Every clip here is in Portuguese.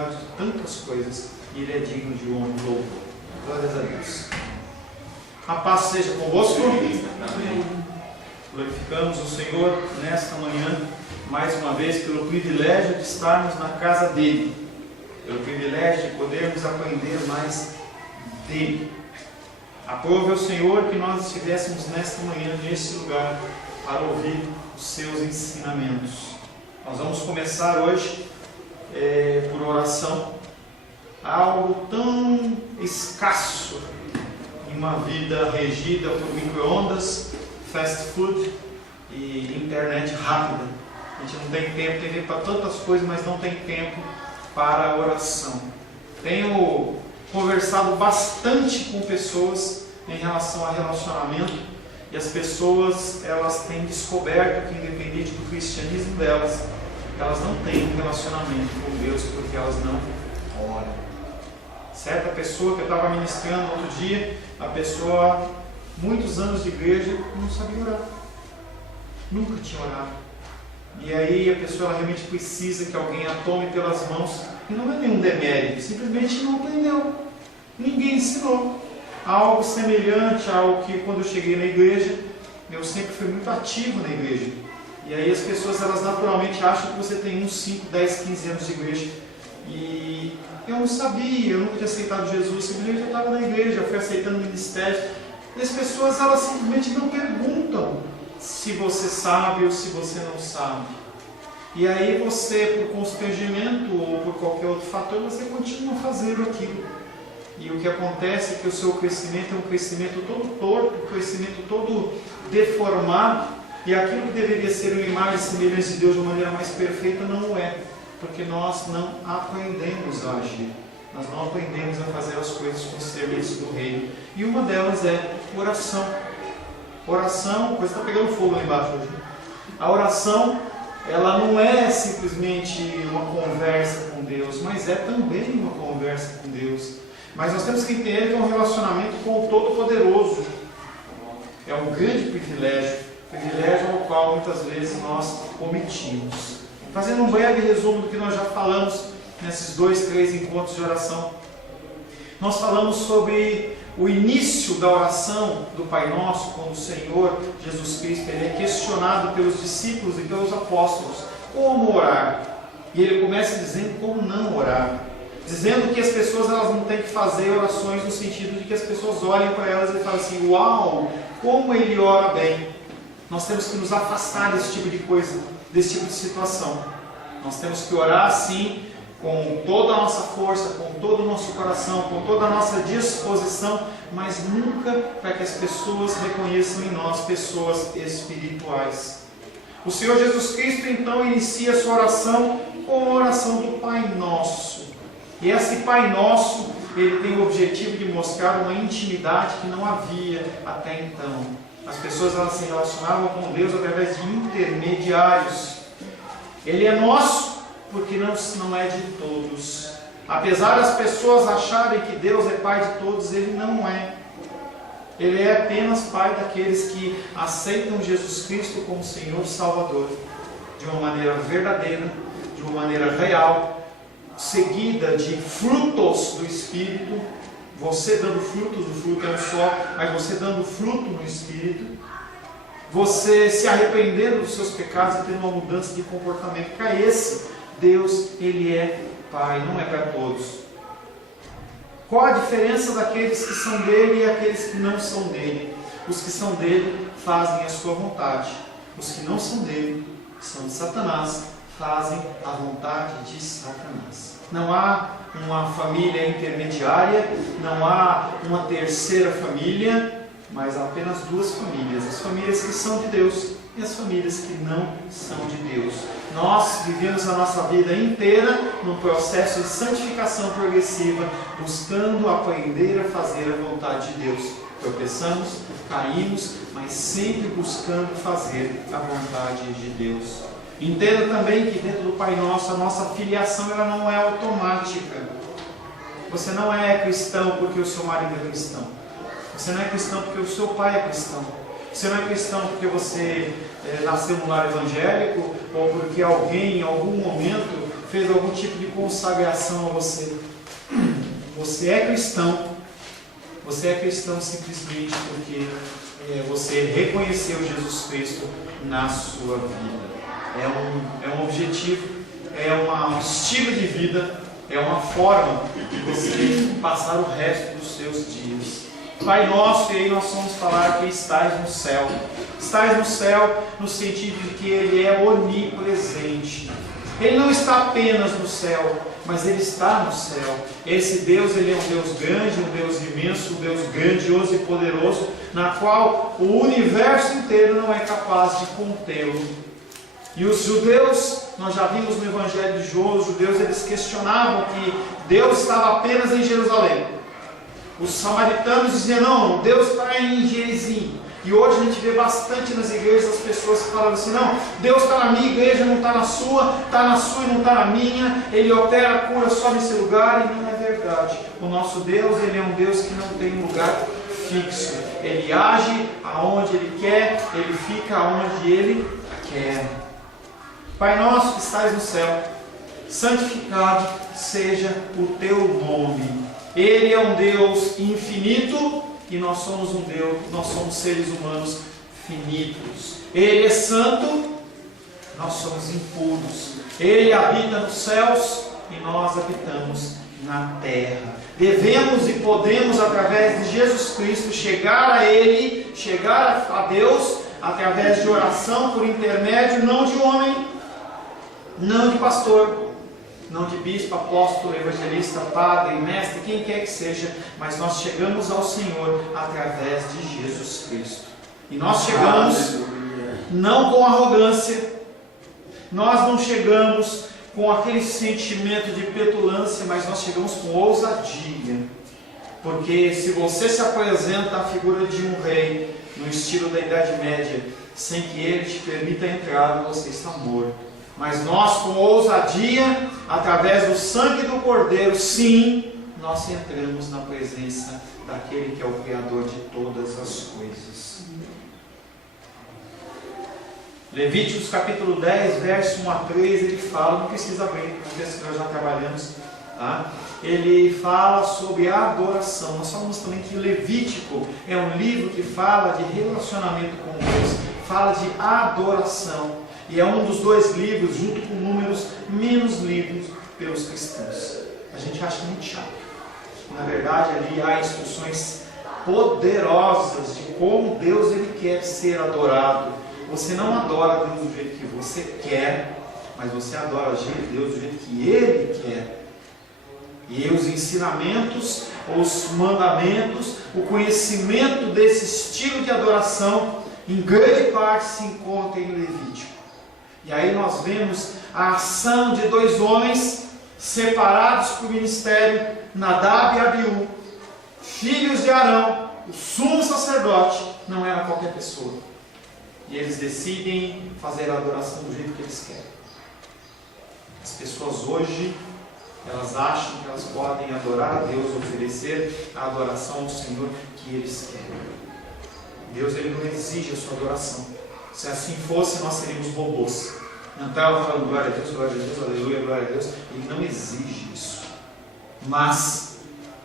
encarregado de tantas coisas e Ele é digno de honra e louvor. Glórias a Deus. A paz seja convosco. Amém. Glorificamos o Senhor nesta manhã, mais uma vez, pelo privilégio de estarmos na casa dEle, pelo privilégio de podermos aprender mais dEle. Aprove ao Senhor que nós estivéssemos nesta manhã, neste lugar, para ouvir os seus ensinamentos. Nós vamos começar hoje por oração, algo tão escasso em uma vida regida por micro-ondas, fast food e internet rápida. A gente não tem tempo, tem tempo para tantas coisas, mas não tem tempo para a oração. Tenho conversado bastante com pessoas em relação a relacionamento, e as pessoas, elas têm descoberto que, independente do cristianismo delas, elas não têm um relacionamento com Deus porque elas não oram. Certa pessoa que eu estava ministrando outro dia, a pessoa, muitos anos de igreja, não sabia orar, nunca tinha orado. E aí a pessoa realmente precisa que alguém a tome pelas mãos, e não é nenhum demérito, simplesmente não aprendeu, ninguém ensinou. Algo semelhante ao que, quando eu cheguei na igreja, eu sempre fui muito ativo na igreja. E aí as pessoas, elas naturalmente acham que você tem uns 5, 10, 15 anos de igreja. E eu não sabia, eu nunca tinha aceitado Jesus, simplesmente eu estava na igreja, eu fui aceitando o ministério. E as pessoas, elas simplesmente não perguntam se você sabe ou se você não sabe. E aí você, por constrangimento ou por qualquer outro fator, você continua fazendo aquilo. E o que acontece é que o seu crescimento é um crescimento todo torto, um crescimento todo deformado, e aquilo que deveria ser uma imagem e semelhança de Deus de uma maneira mais perfeita não é, porque nós não aprendemos a agir, nós não aprendemos a fazer as coisas com o serviço do reino. E uma delas é oração. Oração, a coisa está pegando fogo lá embaixo hoje. A oração, ela não é simplesmente uma conversa com Deus, mas é também uma conversa com Deus. Mas nós temos que entender que é um relacionamento com o Todo-Poderoso. É um grande privilégio ao qual muitas vezes nós omitimos. Fazendo um breve resumo do que nós já falamos nesses 2, 3 encontros de oração. Nós falamos sobre o início da oração do Pai Nosso, quando o Senhor Jesus Cristo ele é questionado pelos discípulos e pelos apóstolos como orar. E ele começa dizendo como não orar. Dizendo que as pessoas, elas não têm que fazer orações no sentido de que as pessoas olhem para elas e falem assim: uau, como ele ora bem. Nós temos que nos afastar desse tipo de coisa, desse tipo de situação. Nós temos que orar sim, com toda a nossa força, com todo o nosso coração, com toda a nossa disposição, mas nunca para que as pessoas reconheçam em nós pessoas espirituais. O Senhor Jesus Cristo então inicia a sua oração com a oração do Pai Nosso. E esse Pai Nosso, ele tem o objetivo de mostrar uma intimidade que não havia até então. As pessoas, elas se relacionavam com Deus através de intermediários. Ele é nosso porque não é de todos. Apesar das pessoas acharem que Deus é Pai de todos, Ele não é. Ele é apenas Pai daqueles que aceitam Jesus Cristo como Senhor Salvador, de uma maneira verdadeira, de uma maneira real, seguida de frutos do Espírito. Você dando frutos, o fruto é um só, mas você dando fruto no Espírito, você se arrependendo dos seus pecados e tendo uma mudança de comportamento. Para esse Deus, Ele é Pai, não é para todos. Qual a diferença daqueles que são dele e aqueles que não são dele? Os que são dele fazem a sua vontade, os que não são dele, são de Satanás, fazem a vontade de Satanás. Não há uma família intermediária, não há uma terceira família, mas há apenas 2 famílias: as famílias que são de Deus e as famílias que não são de Deus. Nós vivemos a nossa vida inteira num processo de santificação progressiva, buscando aprender a fazer a vontade de Deus. Tropeçamos, caímos, mas sempre buscando fazer a vontade de Deus. Entenda também que dentro do Pai Nosso, a nossa filiação ela não é automática. Você não é cristão porque o seu marido é cristão. Você não é cristão porque o seu pai é cristão. Você não é cristão porque você nasceu num lar evangélico, ou porque alguém em algum momento fez algum tipo de consagração a você. Você é cristão simplesmente porque você reconheceu Jesus Cristo na sua vida. É um objetivo, é um estilo de vida, é uma forma de você passar o resto dos seus dias. Pai nosso, e aí nós vamos falar que estás no céu. Estás no céu no sentido de que Ele é onipresente. Ele não está apenas no céu, mas Ele está no céu. Esse Deus, Ele é um Deus grande, um Deus imenso, um Deus grandioso e poderoso, na qual o universo inteiro não é capaz de contê-lo. E os judeus, nós já vimos no Evangelho de João, os judeus eles questionavam que Deus estava apenas em Jerusalém. Os samaritanos diziam, não, Deus está em Gerizim. E hoje a gente vê bastante nas igrejas as pessoas que falam assim, não, Deus está na minha igreja, não está na sua e não está na minha, Ele opera a cura só nesse lugar, e não é verdade. O nosso Deus, Ele é um Deus que não tem um lugar fixo. Ele age aonde Ele quer, Ele fica aonde Ele quer. Pai nosso que estás no céu, santificado seja o teu nome. Ele é um Deus infinito e nós somos nós somos seres humanos finitos. Ele é santo, nós somos impuros. Ele habita nos céus e nós habitamos na terra. Devemos e podemos, através de Jesus Cristo, chegar a Ele, chegar a Deus, através de oração por intermédio não de homem, não de pastor, não de bispo, apóstolo, evangelista, padre, mestre, quem quer que seja, mas nós chegamos ao Senhor através de Jesus Cristo. E nós chegamos não com arrogância, nós não chegamos com aquele sentimento de petulância, mas nós chegamos com ousadia. Porque se você se apresenta à figura de um rei, no estilo da Idade Média, sem que ele te permita a entrada, você está morto. Mas nós, com ousadia, através do sangue do Cordeiro, sim, nós entramos na presença daquele que é o Criador de todas as coisas. Levíticos capítulo 10, verso 1 a 3, ele fala, não precisa abrir, um texto que nós já trabalhamos, tá? Ele fala sobre a adoração. Nós falamos também que Levítico é um livro que fala de relacionamento com Deus, fala de adoração. E é um dos dois livros, junto com Números, menos lidos pelos cristãos. A gente acha muito chato. Na verdade, ali há instruções poderosas de como Deus ele quer ser adorado. Você não adora Deus do jeito que você quer, mas você adora Deus do jeito que Ele quer. E os ensinamentos, os mandamentos, o conhecimento desse estilo de adoração, em grande parte se encontra em Levítico. E aí nós vemos a ação de dois homens separados para o ministério, Nadab e Abiú, filhos de Arão, o sumo sacerdote, não era qualquer pessoa. E eles decidem fazer a adoração do jeito que eles querem. As pessoas hoje, elas acham que elas podem adorar a Deus, oferecer a adoração ao Senhor que eles querem. Deus ele não exige a sua adoração. Se assim fosse, nós seríamos robôs. Entrava falando glória a Deus, aleluia, glória a Deus. Ele não exige isso. Mas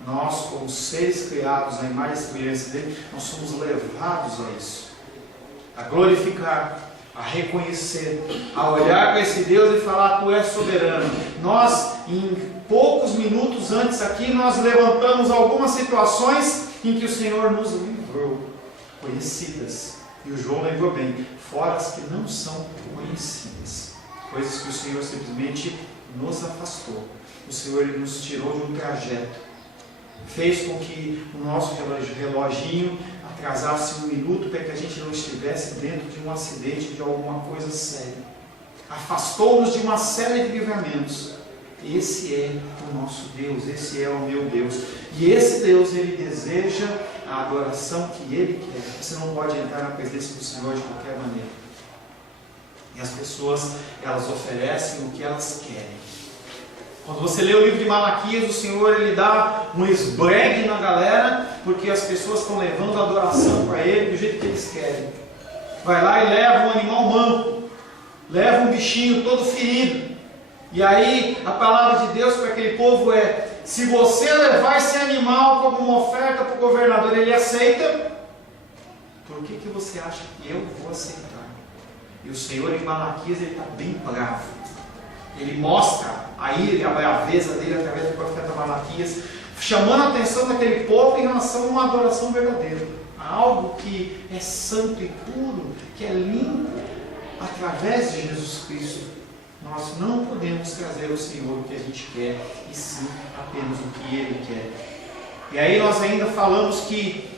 nós, como seres criados à imagem e semelhança dele, nós somos levados a isso. A glorificar, a reconhecer, a olhar para esse Deus e falar, tu és soberano. Nós, em poucos minutos antes aqui, nós levantamos algumas situações em que o Senhor nos livrou, conhecidas. E o João lembrou bem, fora as que não são conhecidas. Coisas que o Senhor simplesmente nos afastou. O Senhor ele nos tirou de um trajeto. Fez com que o nosso reloginho atrasasse um minuto para que a gente não estivesse dentro de um acidente, de alguma coisa séria. Afastou-nos de uma série de livramentos. Esse é o nosso Deus, esse é o meu Deus. E esse Deus, ele deseja a adoração que Ele quer. Você não pode entrar na presença do Senhor de qualquer maneira. E as pessoas, elas oferecem o que elas querem. Quando você lê o livro de Malaquias, o Senhor ele dá um esbregue na galera, porque as pessoas estão levando a adoração para Ele do jeito que eles querem. Vai lá e leva um animal manco, leva um bichinho todo ferido, E aí a palavra de Deus para aquele povo é: se você levar esse animal como uma oferta para o governador, ele aceita? Por que você acha que eu vou aceitar? E o Senhor em Malaquias, ele está bem bravo. Ele mostra a ira e a braveza dele através do profeta Malaquias, chamando a atenção daquele povo em relação a uma adoração verdadeira, a algo que é santo e puro, que é limpo através de Jesus Cristo. Nós não podemos trazer ao Senhor o que a gente quer, e sim apenas o que Ele quer. E aí nós ainda falamos que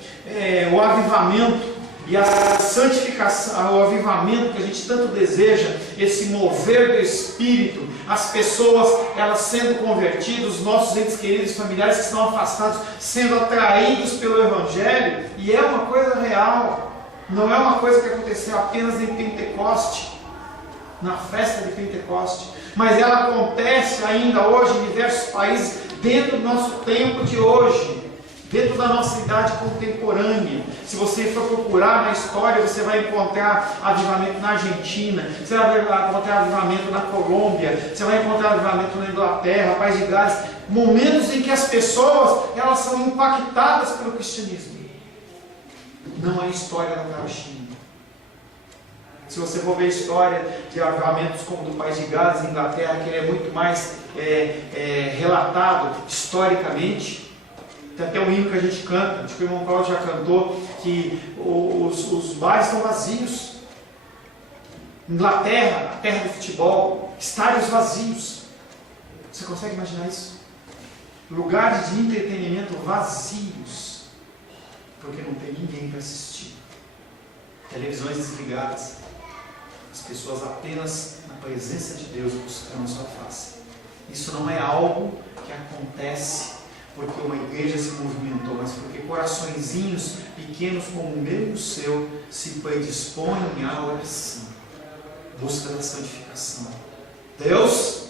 o avivamento e a santificação, o avivamento que a gente tanto deseja, esse mover do Espírito, as pessoas, elas sendo convertidas, os nossos entes queridos, familiares que estão afastados, sendo atraídos pelo Evangelho, e é uma coisa real, não é uma coisa que aconteceu apenas em Pentecoste, na festa de Pentecoste, mas ela acontece ainda hoje em diversos países, dentro do nosso tempo de hoje, dentro da nossa idade contemporânea. Se você for procurar na história, você vai encontrar avivamento na Argentina, você vai encontrar avivamento na Colômbia, você vai encontrar avivamento na Inglaterra, País de Gales, momentos em que as pessoas, elas são impactadas pelo cristianismo. Não é história da carochinha. Se você for ver a história de avivamentos como do País de Gales e Inglaterra, que ele é muito mais relatado historicamente. Tem até um hino que a gente canta, acho que o irmão Cláudio já cantou, que os bares estão vazios. Inglaterra, a terra do futebol, estádios vazios. Você consegue imaginar isso? Lugares de entretenimento vazios, porque não tem ninguém para assistir. Televisões desligadas. As pessoas apenas na presença de Deus buscando a sua face. Isso não é algo que acontece porque uma igreja se movimentou, mas porque coraçõezinhos pequenos como o meu e o seu se predispõem à oração, busca da santificação. Deus,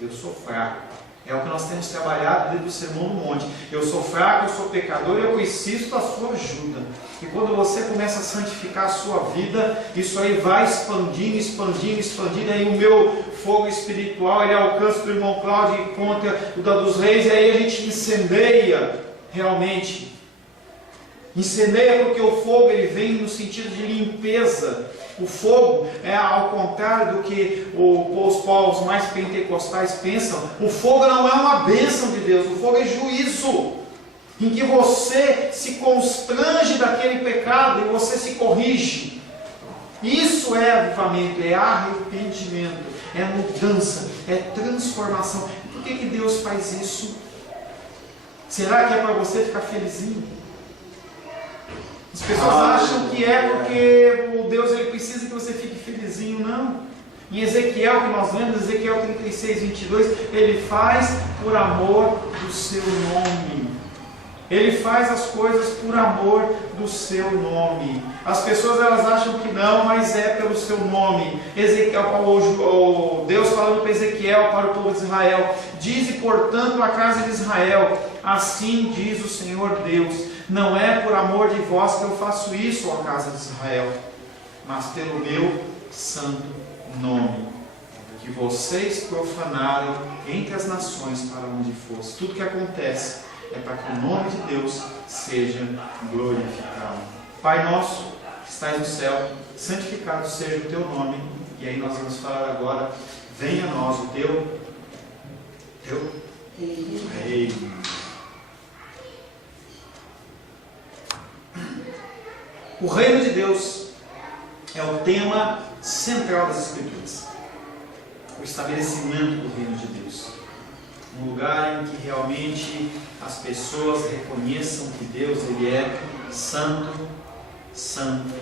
eu sou fraco. É o que nós temos trabalhado dentro do Sermão do Monte. Eu sou fraco, eu sou pecador e eu preciso da sua ajuda. E quando você começa a santificar a sua vida, isso aí vai expandindo, expandindo, expandindo. Aí o meu fogo espiritual, ele alcança do irmão Cláudio e conta o da dos reis. E aí a gente incendeia realmente. Incendeia porque o fogo ele vem no sentido de limpeza. O fogo, ao contrário do que os povos mais pentecostais pensam, o fogo não é uma bênção de Deus, o fogo é juízo, em que você se constrange daquele pecado e você se corrige. Isso é avivamento, é arrependimento, é mudança, é transformação. E por que Deus faz isso? Será que é para você ficar felizinho? As pessoas acham que é porque o Deus ele precisa que você fique felizinho. Não. Em Ezequiel, que nós lemos, Ezequiel 36, 22, ele faz por amor do seu nome. Ele faz as coisas por amor do seu nome. As pessoas elas acham que não, mas é pelo seu nome. Ezequiel, Deus falando para Ezequiel, para o povo de Israel: dize, portanto, a casa de Israel, assim diz o Senhor Deus: não é por amor de vós que eu faço isso, ó casa de Israel, mas pelo meu santo nome, que vocês profanaram entre as nações para onde fosse. Tudo que acontece é para que o nome de Deus seja glorificado. Pai nosso, que estás no céu, santificado seja o teu nome. E aí nós vamos falar agora: venha a nós o teu reino. O reino de Deus é o tema central das Escrituras. O estabelecimento do reino de Deus. Um lugar em que realmente as pessoas reconheçam que Deus ele é santo, santo,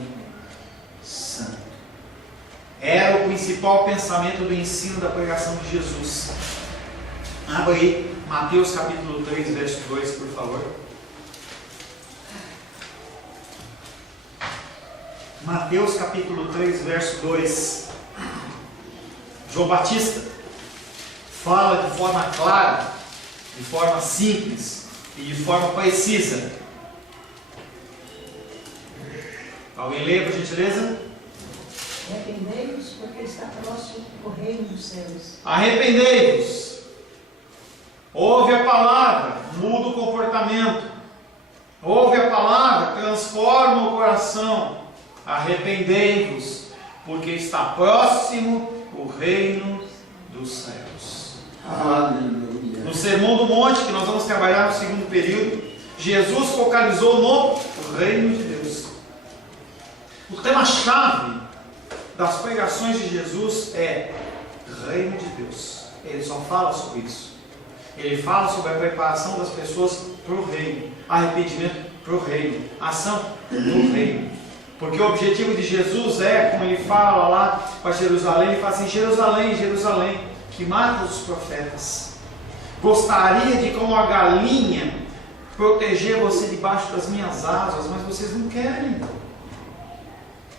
santo. Era o principal pensamento do ensino da pregação de Jesus. Abra aí Mateus capítulo 3, verso 2, por favor. Mateus capítulo 3, verso 2. João Batista fala de forma clara, de forma simples e de forma precisa. Alguém lê, por gentileza? Arrependei-vos, porque porque está próximo o reino dos céus. Arrependei-vos. Ouve a palavra, muda o comportamento. Ouve a palavra, transforma o coração. Arrependei-vos, porque está próximo o reino dos céus. Aleluia. No Sermão do Monte, que nós vamos trabalhar no segundo período, Jesus focalizou no reino de Deus. O tema-chave das pregações de Jesus é reino de Deus. Ele só fala sobre isso. Ele fala sobre a preparação das pessoas para o reino, arrependimento para o reino, ação no reino. Porque o objetivo de Jesus é, como ele fala lá para Jerusalém, ele fala assim: Jerusalém, Jerusalém, que mata os profetas, gostaria de, como a galinha, proteger você debaixo das minhas asas, mas vocês não querem.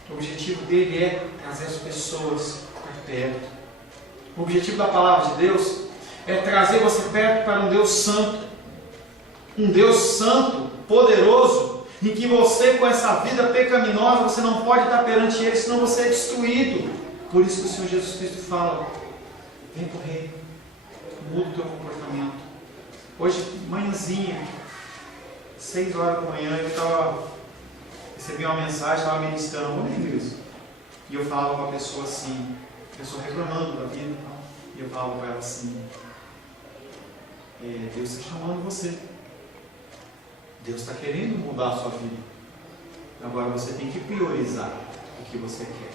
O objetivo dele é trazer as pessoas para perto. O objetivo da palavra de Deus é trazer você perto para um Deus santo. Um Deus santo, poderoso, em que você, com essa vida pecaminosa, você não pode estar perante Ele, senão você é destruído. Por isso que o Senhor Jesus Cristo fala: vem para o reino, muda o teu comportamento. Hoje, manhãzinha, 6 horas da manhã, recebi uma mensagem, estava ministrando, vou nem isso. E eu falava com a pessoa assim, a pessoa reclamando da vida, e eu falava para ela assim: Deus está chamando você. Deus está querendo mudar a sua vida. Agora você tem que priorizar o que você quer.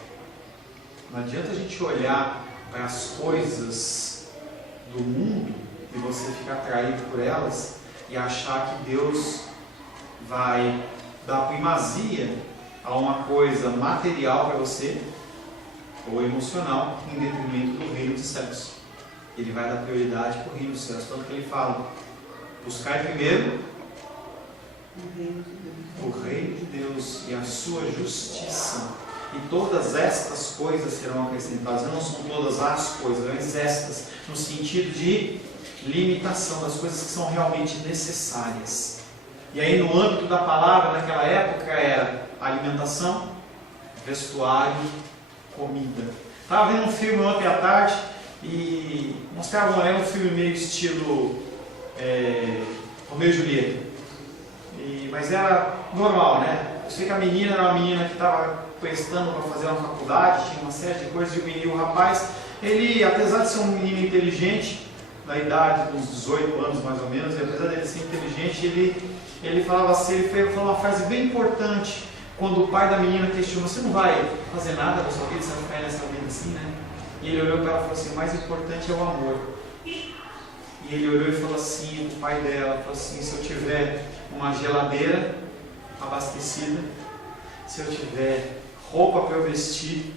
Não adianta a gente olhar para as coisas do mundo e você ficar atraído por elas e achar que Deus vai dar primazia a uma coisa material para você ou emocional em detrimento do reino dos céus. Ele vai dar prioridade para o reino dos céus. Tanto que ele fala: buscai primeiro o reino de Deus e a sua justiça, e todas estas coisas serão acrescentadas. Não são todas as coisas, mas estas, no sentido de limitação das coisas que são realmente necessárias. E aí, no âmbito da palavra, naquela época, era alimentação, vestuário, comida. Estava vendo um filme ontem à tarde e mostrava um filme meio estilo Romeu e Julieta. Mas era normal, né? Eu sei que a menina era uma menina que estava prestando para fazer uma faculdade, tinha uma série de coisas, e o menino, o rapaz, ele, apesar de ser um menino inteligente, na idade dos 18 anos mais ou menos, e apesar dele ser inteligente, ele falava assim, ele falou uma frase bem importante, quando o pai da menina questionou: você não vai fazer nada da sua vida, você vai ficar nessa vida assim, né? E ele olhou para ela e falou assim: o mais importante é o amor. E ele olhou e falou assim, o pai dela falou assim: se eu tiver uma geladeira abastecida, se eu tiver roupa para eu vestir,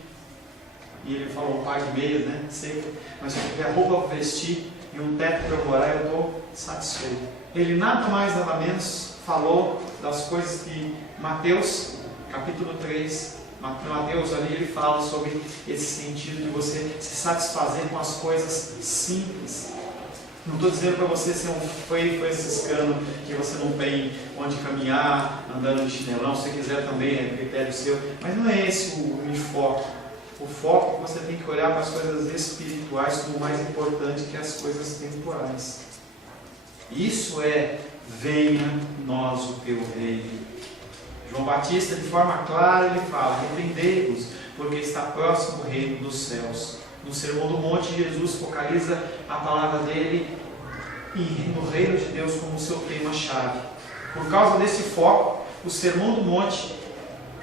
e ele falou um par de meias, né, seca, mas se eu tiver roupa para vestir e um teto para eu morar, eu estou satisfeito. Ele nada mais nada menos falou das coisas que Mateus capítulo 3, Mateus ali ele fala sobre esse sentido de você se satisfazer com as coisas simples. Não estou dizendo para você ser um franciscano que você não tem onde caminhar, andando de chinelão. Se você quiser também, é critério seu. Mas não é esse o enfoque. O foco é que você tem que olhar para as coisas espirituais como mais importante que as coisas temporais. Isso é: venha nós o teu reino. João Batista, de forma clara, ele fala: arrependei-vos, porque está próximo o reino dos céus. No Sermão do Monte, Jesus focaliza a palavra dele no reino de Deus como seu tema-chave. Por causa desse foco, o Sermão do Monte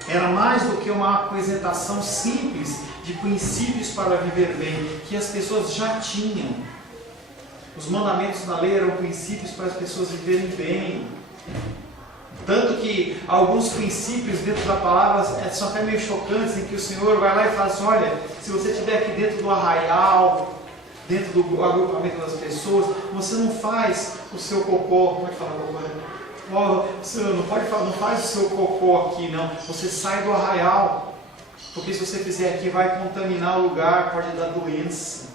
era mais do que uma apresentação simples de princípios para viver bem, que as pessoas já tinham. Os mandamentos da lei eram princípios para as pessoas viverem bem. Tanto que alguns princípios dentro da palavra são até meio chocantes, em que o Senhor vai lá e fala assim: olha, se você estiver aqui dentro do arraial, dentro do agrupamento das pessoas, você não faz o seu cocô, pode falar cocô, né? Você não faz o seu cocô aqui, não. Você sai do arraial, porque se você fizer aqui vai contaminar o lugar, pode dar doença.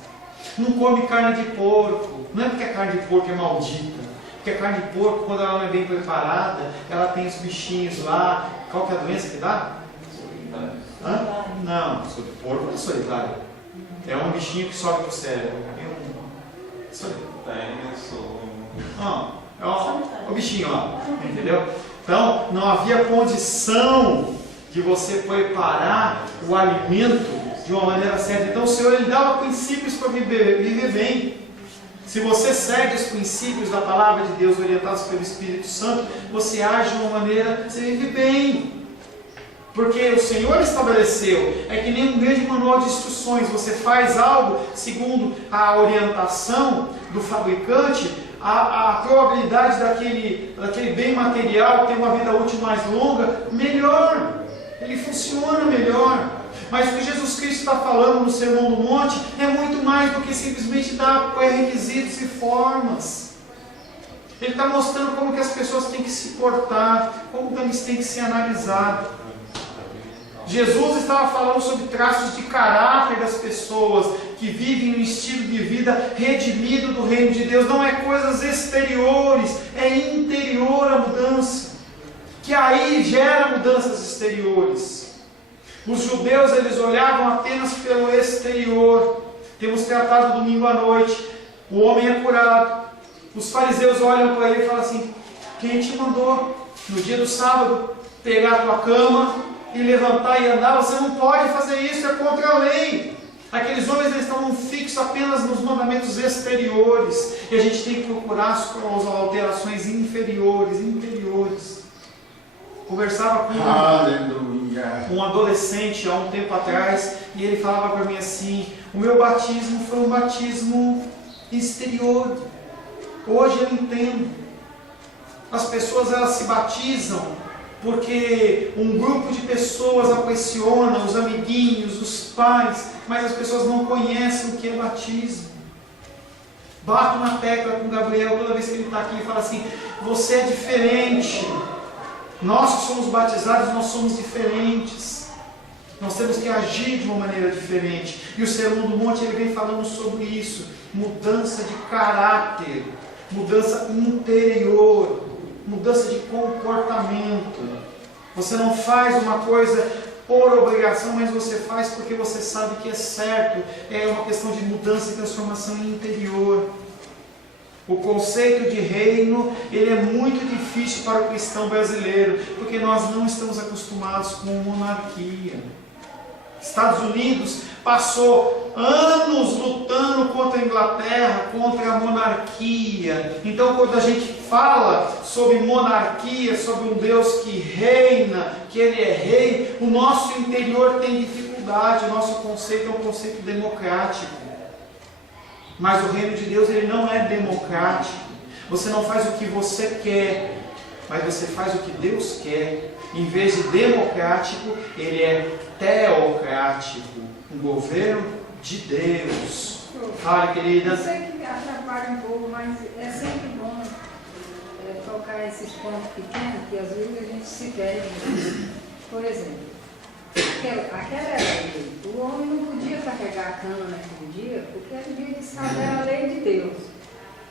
Não come carne de porco, não é porque a carne de porco é maldita. Porque a carne de porco, quando ela não é bem preparada, ela tem os bichinhos lá. Qual que é a doença que dá? Hã? Não, porco não é solitário. É um bichinho que sobe pro cérebro. É o bichinho lá, entendeu? Então, não havia condição de você preparar o alimento de uma maneira certa. Então, o Senhor ele dava princípios para viver bem. Se você segue os princípios da palavra de Deus orientados pelo Espírito Santo, você age de uma maneira, você vive bem. Porque o Senhor estabeleceu, é que nem um grande manual de instruções, você faz algo segundo a orientação do fabricante, a probabilidade daquele bem material ter uma vida útil mais longa, melhor, ele funciona melhor. Mas o que Jesus Cristo está falando no Sermão do Monte é muito mais do que simplesmente dar pré-requisitos e formas. Ele está mostrando como que as pessoas têm que se portar, como que eles têm que se analisar. Jesus estava falando sobre traços de caráter das pessoas que vivem um estilo de vida redimido do reino de Deus. Não é coisas exteriores, é interior a mudança, que aí gera mudanças exteriores. Os judeus eles olhavam apenas pelo exterior. Temos tratado domingo à noite, o homem é curado. Os fariseus olham para ele e falam assim: quem te mandou no dia do sábado pegar a tua cama e levantar e andar? Você não pode fazer isso, é contra a lei. Aqueles homens eles estavam fixos apenas nos mandamentos exteriores, e a gente tem que procurar as alterações interiores. Conversava com um adolescente há um tempo atrás, e ele falava para mim assim: o meu batismo foi um batismo exterior. Hoje eu entendo. As pessoas elas se batizam porque um grupo de pessoas a pressiona, os amiguinhos, os pais, mas as pessoas não conhecem o que é batismo. Bato na tecla com o Gabriel toda vez que ele está aqui e fala assim: você é diferente. Nós que somos batizados, nós somos diferentes. Nós temos que agir de uma maneira diferente. E o Sermão do Monte ele vem falando sobre isso. Mudança de caráter, mudança interior, mudança de comportamento. Você não faz uma coisa por obrigação, mas você faz porque você sabe que é certo. É uma questão de mudança e transformação interior. O conceito de reino, ele é muito difícil para o cristão brasileiro, porque nós não estamos acostumados com monarquia. Estados Unidos passou anos lutando contra a Inglaterra, contra a monarquia. Então, quando a gente fala sobre monarquia, sobre um Deus que reina, que Ele é rei, o nosso interior tem dificuldade. O nosso conceito é um conceito democrático. Mas o reino de Deus ele não é democrático. Você não faz o que você quer, mas você faz o que Deus quer. Em vez de democrático, ele é teocrático, um governo de Deus. Fala, querida. Eu sei que atrapalha um pouco, mas é sempre bom tocar esses pontos pequenos, que às vezes a gente se perde. Por exemplo, aquela lei, o homem não podia carregar a cana naquele dia, porque era dia de sábado, era a lei de Deus.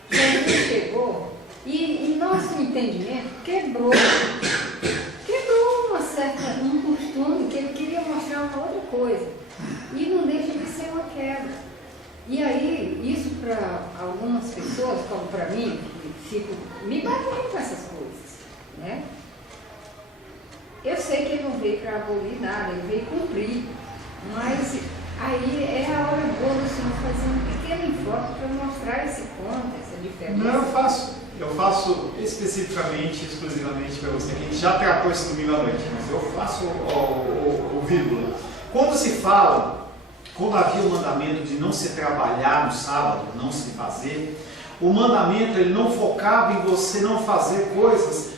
Jesus chegou e nosso entendimento quebrou um costume que ele queria mostrar uma outra coisa. E não deixa de ser uma quebra. E aí, isso para algumas pessoas, como para mim, que me batem com essas coisas, né? Eu sei que ele não veio para abolir nada, ele veio cumprir. Mas aí é a hora boa do Senhor fazer um pequeno enfoque para mostrar esse ponto, essa diferença. Não, eu faço especificamente, exclusivamente para você, que a gente já tratou esse domingo à noite, mas eu faço o vírgula. Quando se fala, quando havia o mandamento de não se trabalhar no sábado, não se fazer, o mandamento ele não focava em você não fazer coisas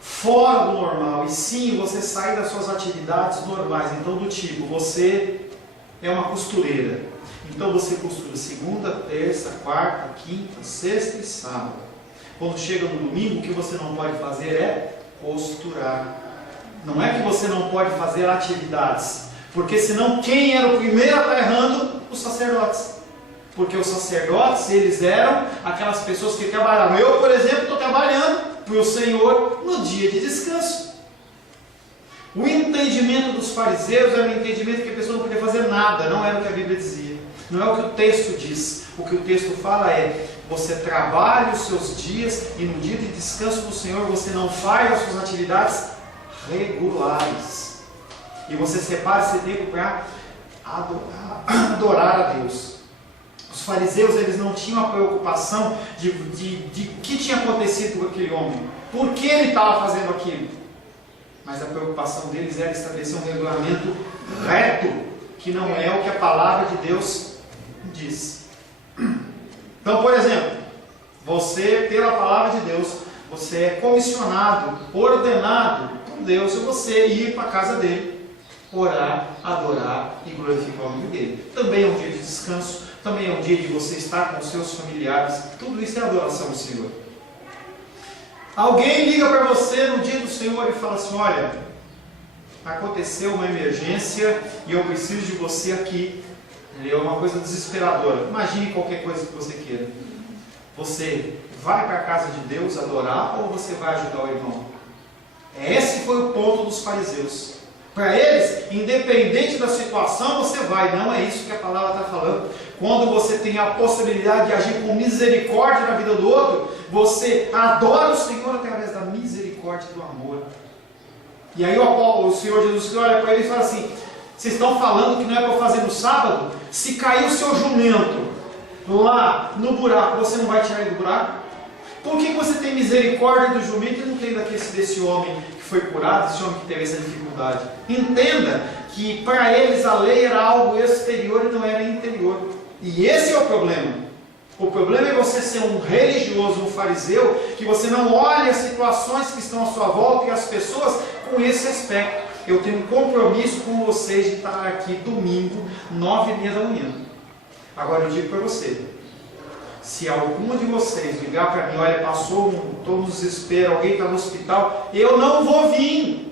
fora do normal, e sim você sair das suas atividades normais. Então, do tipo, você é uma costureira, então você costura segunda, terça, quarta, quinta, sexta e sábado. Quando chega no domingo, o que você não pode fazer é costurar. Não é que você não pode fazer atividades, porque senão quem era o primeiro a estar errando? Os sacerdotes. Porque os sacerdotes, eles eram aquelas pessoas que trabalhavam. Eu, por exemplo, estou trabalhando para o Senhor no dia de descanso. O entendimento dos fariseus era o entendimento que a pessoa não podia fazer nada, não era o que a Bíblia dizia. Não é o que o texto diz. O que o texto fala é: você trabalha os seus dias e no dia de descanso do Senhor você não faz as suas atividades regulares. E você separa esse tempo para adorar a Deus. Os fariseus, eles não tinham a preocupação de o que tinha acontecido com aquele homem, por que ele estava fazendo aquilo. Mas a preocupação deles era estabelecer um regulamento reto, que não é o que a palavra de Deus diz. Então, por exemplo, você, pela palavra de Deus, você é comissionado, ordenado por Deus, e você ir para a casa dele, orar, adorar e glorificar o nome dele. Também é um dia de descanso, também é um dia de você estar com seus familiares. Tudo isso é adoração ao Senhor. Alguém liga para você no dia do Senhor e fala assim: olha, aconteceu uma emergência e eu preciso de você aqui. É uma coisa desesperadora. Imagine qualquer coisa que você queira. Você vai para a casa de Deus adorar ou você vai ajudar o irmão? Esse foi o ponto dos fariseus. Para eles, independente da situação, você vai. Não é isso que a palavra está falando. Quando você tem a possibilidade de agir com misericórdia na vida do outro, você adora o Senhor através da misericórdia e do amor. E aí o Senhor Jesus olha para ele e fala assim: vocês estão falando que não é para fazer no sábado? Se cair o seu jumento lá no buraco, você não vai tirar ele do buraco? Por que você tem misericórdia do jumento e não tem desse homem que foi curado, esse homem que teve essa dificuldade? Entenda que para eles a lei era algo exterior e não era interior. E esse é o problema. O problema é você ser um religioso, um fariseu, que você não olha as situações que estão à sua volta e as pessoas com esse aspecto. Eu tenho um compromisso com vocês de estar aqui domingo, 9h30 da manhã. Agora eu digo para você: se algum de vocês ligar para mim, olha, estou no desespero, alguém está no hospital, eu não vou vir.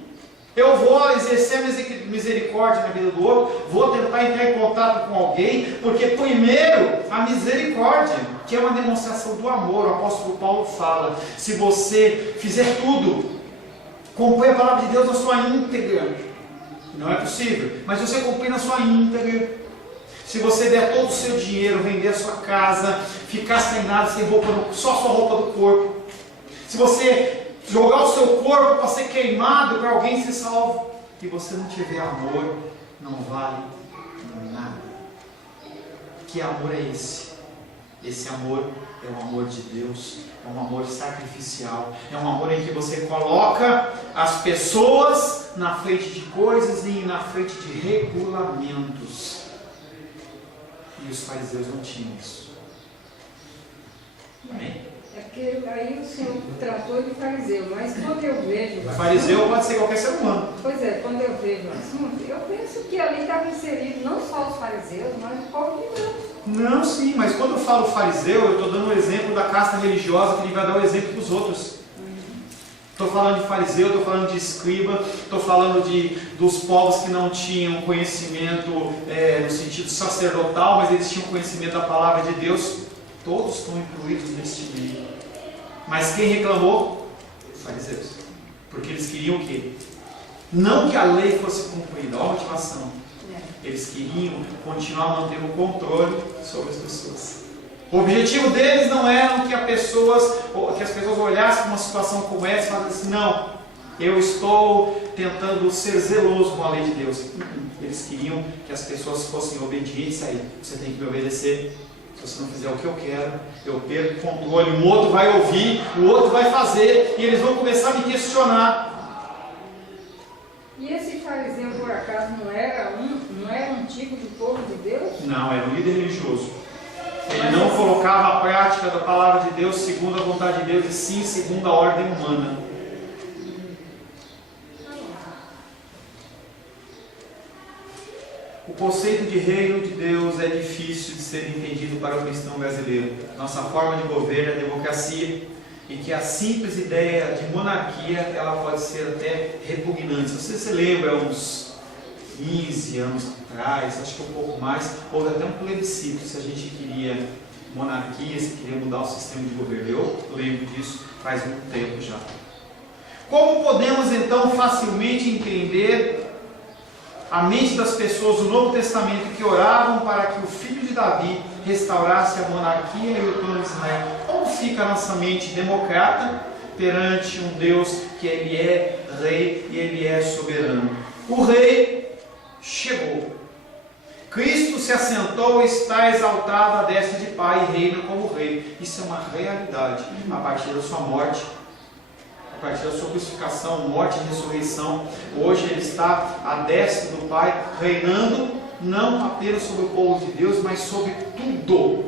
Eu vou exercer misericórdia na vida do outro, vou tentar entrar em contato com alguém, porque primeiro a misericórdia, que é uma demonstração do amor. O apóstolo Paulo fala: se você fizer tudo, cumprir a palavra de Deus na sua íntegra, não é possível, mas você cumprir na sua íntegra, se você der todo o seu dinheiro, vender a sua casa, ficar sem nada, sem roupa, só a sua roupa do corpo, se você jogar o seu corpo para ser queimado, para alguém ser salvo, e você não tiver amor, não vale nada. Que amor é esse? Esse amor é o amor de Deus, é um amor sacrificial, é um amor em que você coloca as pessoas na frente de coisas e na frente de regulamentos. E os fariseus não tinham isso. Amém? É porque aí o Senhor tratou de fariseu, mas quando eu vejo... O fariseu pode ser qualquer ser humano. Pois é, quando eu vejo o assunto, eu penso que ali estava inserido não só os fariseus, mas o povo de Deus. Não, sim, mas quando eu falo fariseu, eu estou dando um exemplo da casta religiosa, que ele vai dar o exemplo dos outros. Estou falando de fariseu, estou falando de escriba, estou falando dos povos que não tinham conhecimento no sentido sacerdotal, mas eles tinham conhecimento da palavra de Deus. Todos estão incluídos neste meio. Mas quem reclamou? Os fariseus. Porque eles queriam o quê? Não que a lei fosse cumprida, olha a motivação. Eles queriam continuar mantendo o controle sobre as pessoas. O objetivo deles não era que as pessoas olhassem para uma situação como essa e falassem assim: não, eu estou tentando ser zeloso com a lei de Deus. Eles queriam que as pessoas fossem obedientes a ele. Você tem que me obedecer. Se você não fizer o que eu quero, eu perco o controle. Um outro vai ouvir, o outro vai fazer, e eles vão começar a me questionar. E esse fariseu, por acaso, não era um tipo do povo de Deus? Não, era um líder religioso. Ele não colocava a prática da palavra de Deus segundo a vontade de Deus, e sim segundo a ordem humana. O conceito de reino de Deus é difícil de ser entendido para o cristão brasileiro. Nossa forma de governo é a democracia, e que a simples ideia de monarquia ela pode ser até repugnante. Se você se lembra, uns 15 anos atrás, acho que um pouco mais, houve até um plebiscito se a gente queria monarquia, se queria mudar o sistema de governo. Eu lembro disso faz muito tempo já. Como podemos então facilmente entender a mente das pessoas do Novo Testamento que oravam para que o filho de Davi restaurasse a monarquia e o trono de Israel? Como fica a nossa mente democrata perante um Deus que Ele é rei e Ele é soberano? O rei chegou. Cristo se assentou e está exaltado à destra de Pai e reina como rei. Isso é uma realidade a partir da sua morte, a partir da sua crucificação, morte e ressurreição. Hoje Ele está à destra do Pai, reinando não apenas sobre o povo de Deus, mas sobre tudo.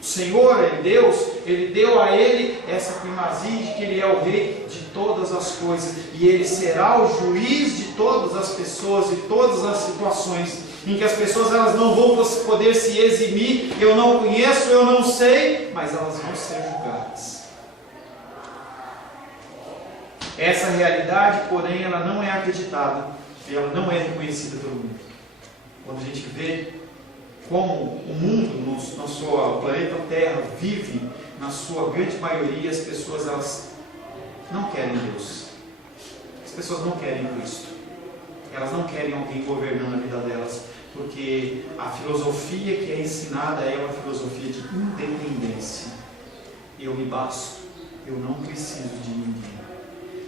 O Senhor é Deus, Ele deu a Ele essa primazia de que Ele é o Rei de todas as coisas, e Ele será o juiz de todas as pessoas e todas as situações em que as pessoas elas não vão poder se eximir. Eu não conheço, eu não sei, mas elas vão ser julgadas. Essa realidade, porém, ela não é acreditada e ela não é reconhecida pelo mundo. Quando a gente vê como o mundo, no seu planeta Terra, vive, na sua grande maioria, as pessoas elas não querem Deus. As pessoas não querem Cristo. Elas não querem alguém governando a vida delas, porque a filosofia que é ensinada é uma filosofia de independência. Eu me basto, eu não preciso de ninguém.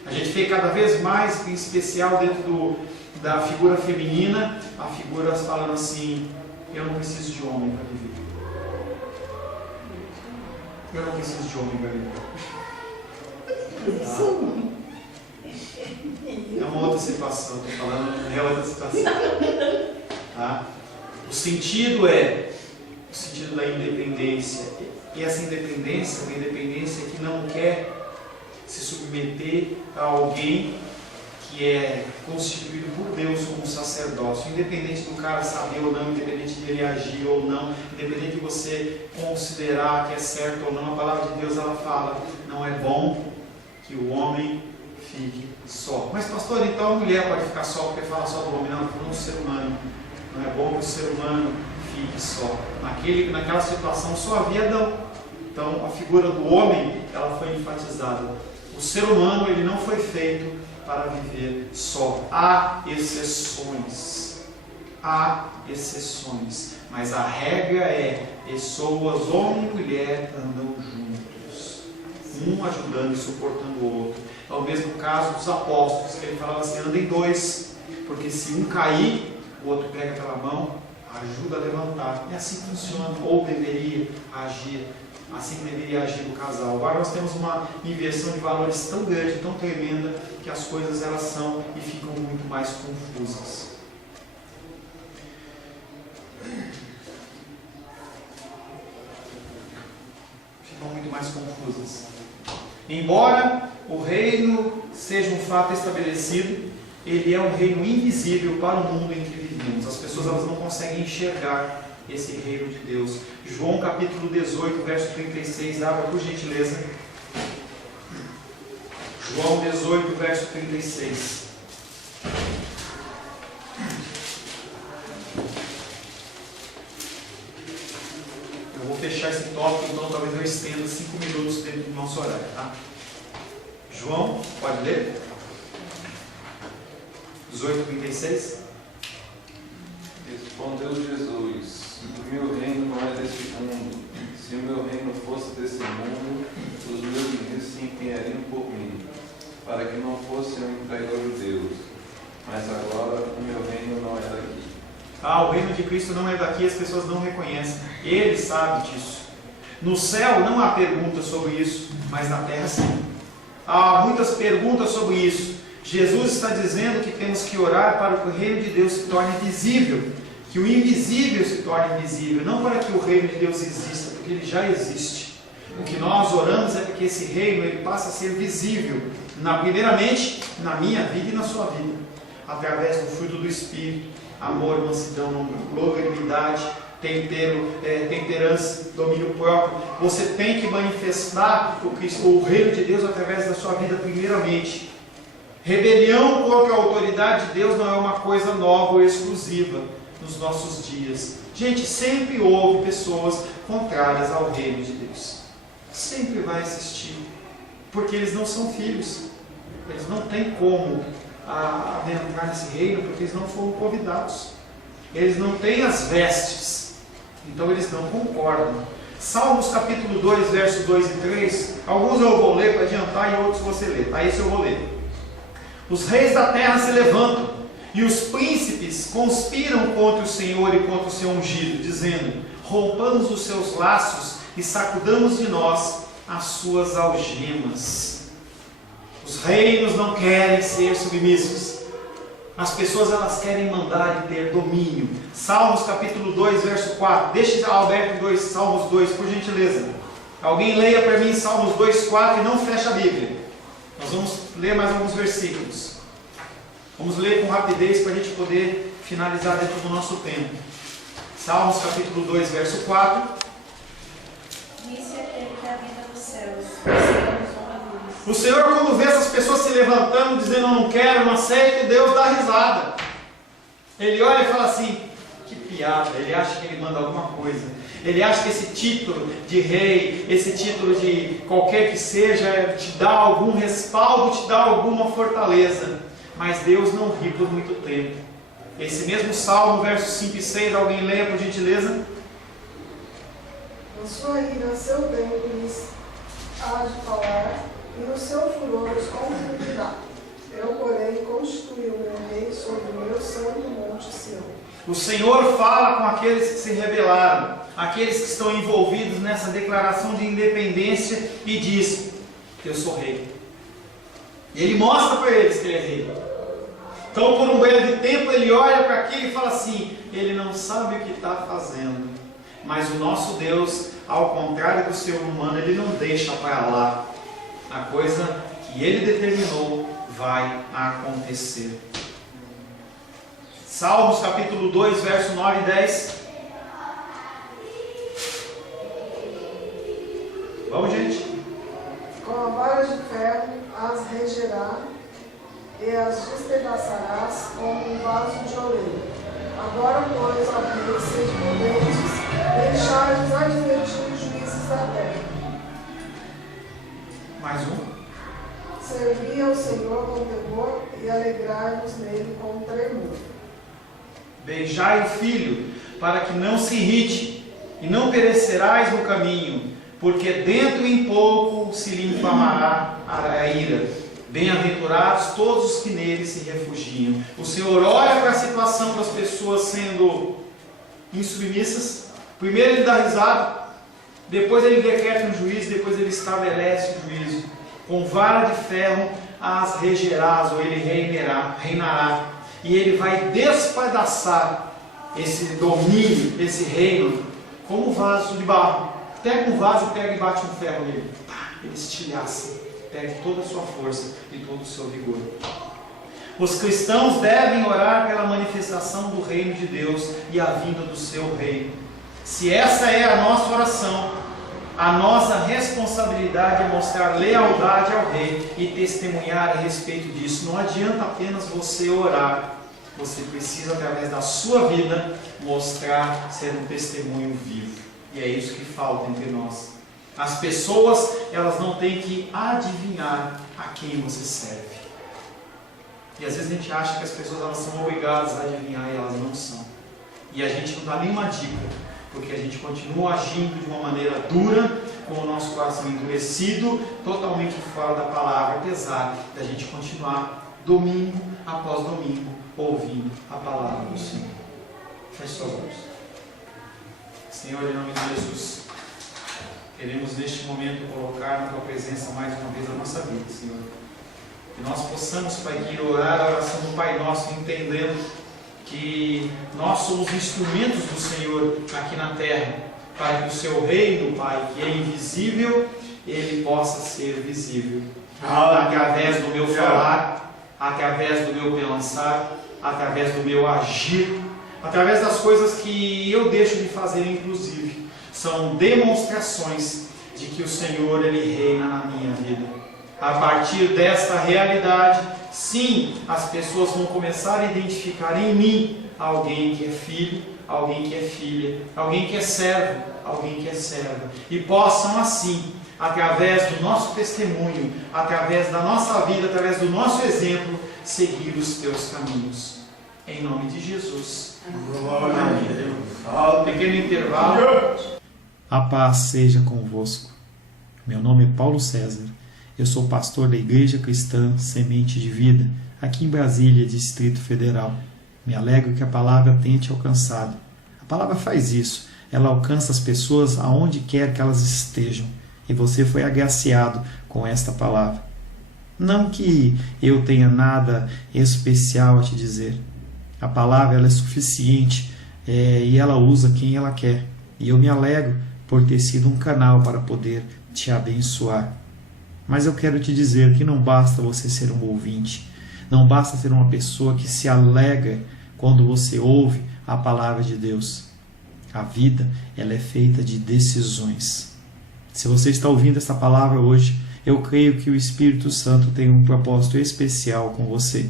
A gente vê cada vez mais, em especial dentro da figura feminina, a figura falando assim: eu não preciso de homem para viver. Eu não preciso de homem para viver. Tá? É uma outra situação, estou falando, é outra situação. Tá? O sentido da independência. E essa independência é uma independência que não quer se submeter a alguém que é constituído por Deus como sacerdócio, independente do cara saber ou não, independente de ele agir ou não, independente de você considerar que é certo ou não. A palavra de Deus ela fala: não é bom que o homem fique só. Mas pastor, então a mulher pode ficar só porque fala só do homem? Não, falando do ser humano. Não é bom que o ser humano fique só. Naquela situação só havia Adão. Então a figura do homem ela foi enfatizada. O ser humano ele não foi feito para viver só. Há exceções. Há exceções. Mas a regra é: pessoas, homem e mulher, andam juntos. Um ajudando e suportando o outro. É o mesmo caso dos apóstolos, que ele falava assim: andem dois, porque se um cair, o outro pega pela mão, ajuda a levantar. E assim funciona, ou deveria agir. Assim que deveria agir o casal. Agora nós temos uma inversão de valores tão grande, tão tremenda, que as coisas elas são e ficam muito mais confusas. Ficam muito mais confusas. Embora o reino seja um fato estabelecido, ele é um reino invisível para o mundo em que vivemos. As pessoas elas não conseguem enxergar esse reino de Deus. João capítulo 18, verso 36, abra por gentileza. João 18, verso 36. Eu vou fechar esse tópico, então talvez eu estenda 5 minutos dentro do nosso horário, tá? João, pode ler? 18, 36. Respondeu Jesus: o meu reino não é deste mundo. Se o meu reino fosse desse mundo, os meus ministros se empenhariam por mim, para que não fosse um empregador de Deus. Mas agora o meu reino não é daqui. O reino de Cristo não é daqui, as pessoas não reconhecem. Ele sabe disso. No céu não há perguntas sobre isso, mas na terra sim. Há muitas perguntas sobre isso. Jesus está dizendo que temos que orar para que o reino de Deus se torne visível, que o invisível se torne visível, não para que o reino de Deus exista, porque ele já existe. O que nós oramos é para que esse reino ele passe a ser visível, primeiramente na minha vida e na sua vida, através do fruto do Espírito: amor, mansidão, longanimidade, temperança, domínio próprio. Você tem que manifestar o reino de Deus através da sua vida primeiramente. Rebelião contra a autoridade de Deus não é uma coisa nova ou exclusiva nos nossos dias. Gente, sempre houve pessoas contrárias ao reino de Deus. Sempre vai existir. Porque eles não são filhos. Eles não têm como a adentrar nesse reino porque eles não foram convidados. Eles não têm as vestes, então eles não concordam. Salmos capítulo 2, versos 2 e 3, alguns eu vou ler para adiantar e outros você lê, tá? Esse eu vou ler. Os reis da terra se levantam, e os príncipes conspiram contra o Senhor e contra o seu ungido, dizendo: rompamos os seus laços e sacudamos de nós as suas algemas. Os reinos não querem ser submissos. As pessoas elas querem mandar e ter domínio. Salmos capítulo 2, verso 4. Deixe Alberto 2, Salmos 2, por gentileza. Alguém leia para mim Salmos 2, 4 e não fecha a Bíblia. Nós vamos ler mais alguns versículos. Vamos ler com rapidez para a gente poder finalizar dentro do nosso tempo. Salmos capítulo 2, verso 4. Disse aquele que habita nos céus, os céus honradores. O Senhor, quando vê essas pessoas se levantando, dizendo: eu não quero, não aceito, Deus dá risada. Ele olha e fala assim: que piada. Ele acha que ele manda alguma coisa. Ele acha que esse título de rei, esse título de qualquer que seja, te dá algum respaldo, te dá alguma fortaleza. Mas Deus não ri por muito tempo. Esse mesmo Salmo, versos 5 e 6, alguém leia por gentileza? Na sua ira, seu tempo lhes há de falar, e no seu furor os confundirá. Eu, porém, constituí o meu rei sobre o meu santo monte Sião. O Senhor fala com aqueles que se rebelaram, aqueles que estão envolvidos nessa declaração de independência, e diz: eu sou rei. E Ele mostra para eles que Ele é rei. Então, por um breve tempo, ele olha para aquilo e fala assim: ele não sabe o que está fazendo. Mas o nosso Deus, ao contrário do ser humano, Ele não deixa para lá. A coisa que Ele determinou vai acontecer. Salmos capítulo 2, verso 9 e 10. Vamos, gente? Com a vara de ferro as regerá e as despedaçarás como um vaso de oleiro. Agora, pois, ó rei, sede prudentes, deixai-os advertir os juízes da terra. Mais um. Servi ao Senhor com temor e alegrai-vos nele com tremor. Beijai o filho, para que não se irrite, e não perecerás no caminho, porque dentro em pouco se lhe inflamará a ira. Bem-aventurados todos os que nele se refugiam. O Senhor olha para a situação das pessoas sendo insubmissas. Primeiro Ele dá risada, depois Ele decreta um juízo, depois Ele estabelece o juízo. Com vara de ferro as regerás, ou Ele reinará. E Ele vai despedaçar esse domínio, esse reino, como um vaso de barro. Pega um vaso, pega e bate um ferro nele. Ele estilhaça. Pega toda a sua força e todo o seu vigor. Os cristãos devem orar pela manifestação do reino de Deus e a vinda do seu reino. Se essa é a nossa oração, a nossa responsabilidade é mostrar lealdade ao rei e testemunhar a respeito disso. Não adianta apenas você orar. Você precisa, através da sua vida, mostrar ser um testemunho vivo. E é isso que falta entre nós. As pessoas, elas não têm que adivinhar a quem você serve. E às vezes a gente acha que as pessoas elas são obrigadas a adivinhar e elas não são. E a gente não dá nenhuma dica, porque a gente continua agindo de uma maneira dura, com o nosso coração endurecido, totalmente fora da palavra, apesar da gente continuar domingo após domingo ouvindo a palavra do Senhor. Feche seus olhos. Senhor, em nome de Jesus, queremos neste momento colocar na Tua presença mais uma vez a nossa vida, Senhor. Que nós possamos, Pai, orar a oração do Pai Nosso, entendendo que nós somos instrumentos do Senhor aqui na terra, para que o Seu reino, Pai, que é invisível, Ele possa ser visível. Através do meu falar, através do meu pensar, através do meu agir, através das coisas que eu deixo de fazer, inclusive. São demonstrações de que o Senhor, Ele reina na minha vida. A partir desta realidade, sim, as pessoas vão começar a identificar em mim alguém que é filho, alguém que é filha, alguém que é servo, alguém que é serva. E possam assim, através do nosso testemunho, através da nossa vida, através do nosso exemplo, seguir os teus caminhos. Em nome de Jesus. Amém. Pequeno intervalo. A paz seja convosco. Meu nome é Paulo César. Eu sou pastor da Igreja Cristã Semente de Vida, aqui em Brasília, Distrito Federal. Me alegro que a palavra tenha te alcançado. A palavra faz isso. Ela alcança as pessoas aonde quer que elas estejam. E você foi agraciado com esta palavra. Não que eu tenha nada especial a te dizer. A palavra ela é suficiente e ela usa quem ela quer. E eu me alegro por ter sido um canal para poder te abençoar. Mas eu quero te dizer que não basta você ser um ouvinte. Não basta ser uma pessoa que se alegra quando você ouve a palavra de Deus. A vida ela é feita de decisões. Se você está ouvindo esta palavra hoje, eu creio que o Espírito Santo tem um propósito especial com você.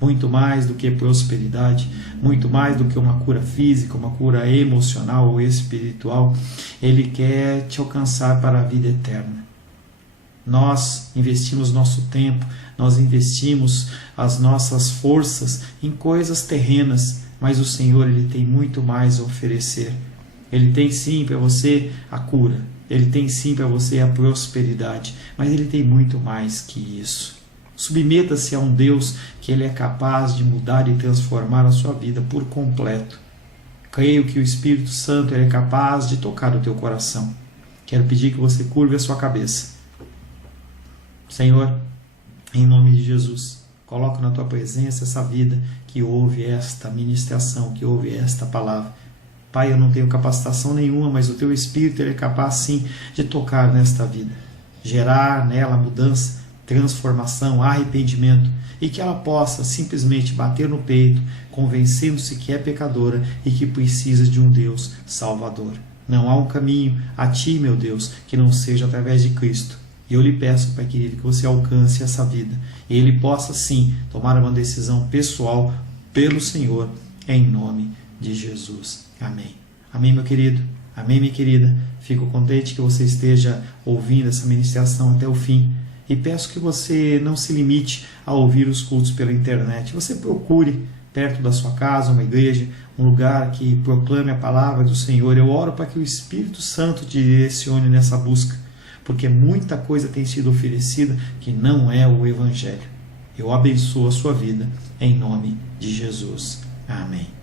Muito mais do que prosperidade, muito mais do que uma cura física, uma cura emocional ou espiritual, Ele quer te alcançar para a vida eterna. Nós investimos nosso tempo, nós investimos as nossas forças em coisas terrenas, mas o Senhor ele tem muito mais a oferecer. Ele tem sim para você a cura, Ele tem sim para você a prosperidade, mas Ele tem muito mais que isso. Submeta-se a um Deus que Ele é capaz de mudar e transformar a sua vida por completo. Creio que o Espírito Santo ele é capaz de tocar o teu coração. Quero pedir que você curve a sua cabeça. Senhor, em nome de Jesus, coloco na tua presença essa vida que ouve esta ministração, que ouve esta palavra. Pai, eu não tenho capacitação nenhuma, mas o teu Espírito ele é capaz sim de tocar nesta vida, gerar nela mudança, transformação, arrependimento, e que ela possa simplesmente bater no peito, convencendo-se que é pecadora e que precisa de um Deus salvador. Não há um caminho a ti, meu Deus, que não seja através de Cristo. E eu lhe peço, Pai querido, que você alcance essa vida e ele possa sim tomar uma decisão pessoal pelo Senhor, em nome de Jesus. Amém. Amém, meu querido. Amém, minha querida. Fico contente que você esteja ouvindo essa ministração até o fim. E peço que você não se limite a ouvir os cultos pela internet. Você procure perto da sua casa uma igreja, um lugar que proclame a palavra do Senhor. Eu oro para que o Espírito Santo te direcione nessa busca, porque muita coisa tem sido oferecida que não é o Evangelho. Eu abençoo a sua vida em nome de Jesus. Amém.